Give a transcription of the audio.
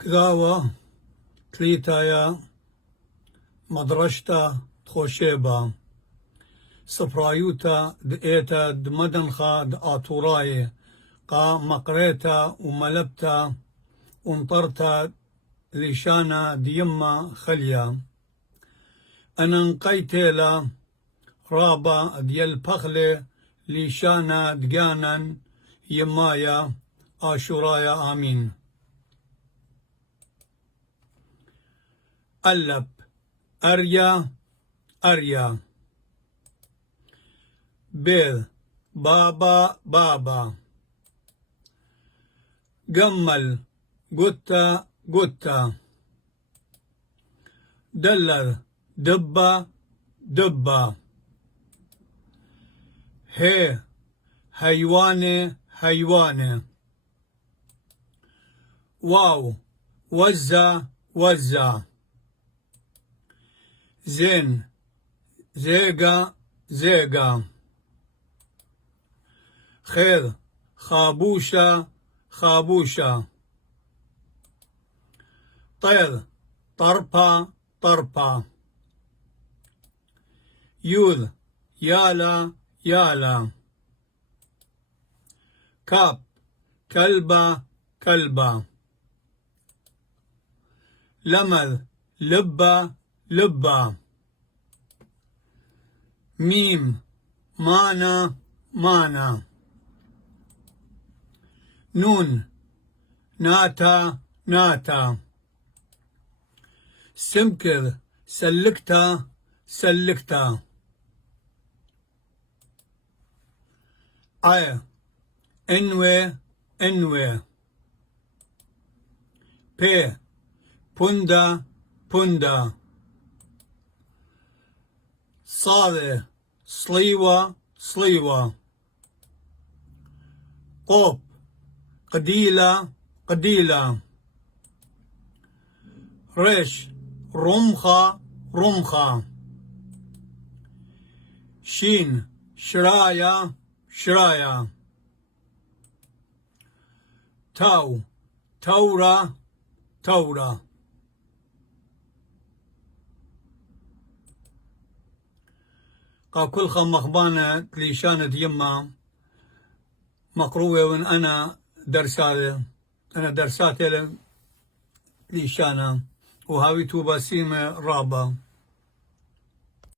كذاوة تليتايا مدرشتا تخوشيبا صفرايوتا دئيتا دمدنخا دآتوراي قا مقريتا وملبتا ومطرتا ليشانا ديما خليا أنا نقيتيلا رابا ديال بخلي ليشانا دقانا يمايا آشورايا آمين. ألب أريا أريا بيض بابا بابا قمل قتا قتا دلر دبا دبا هي حيواني حيواني واو وزع وزع زين زيقا زيقا خير خابوشة خابوشة طير طربا طربا يوذ يالا يالا كاب كلبة كلبة لمل لبة لبة ميم مانا مانا نون ناتا ناتا سمكر سلكتا سلكتا آية انوي انوي بي بوندا بوندا صاذي صليوة صليوة قوب قديلة قديلة ريش رمخة رمخة شين شرايا شرايا تاو تورا تورا قا كل مخبانة ليشانة يما مقروة وان أنا درساتي أنا درساتي ليشانة وهاوي توبا سيمة رابا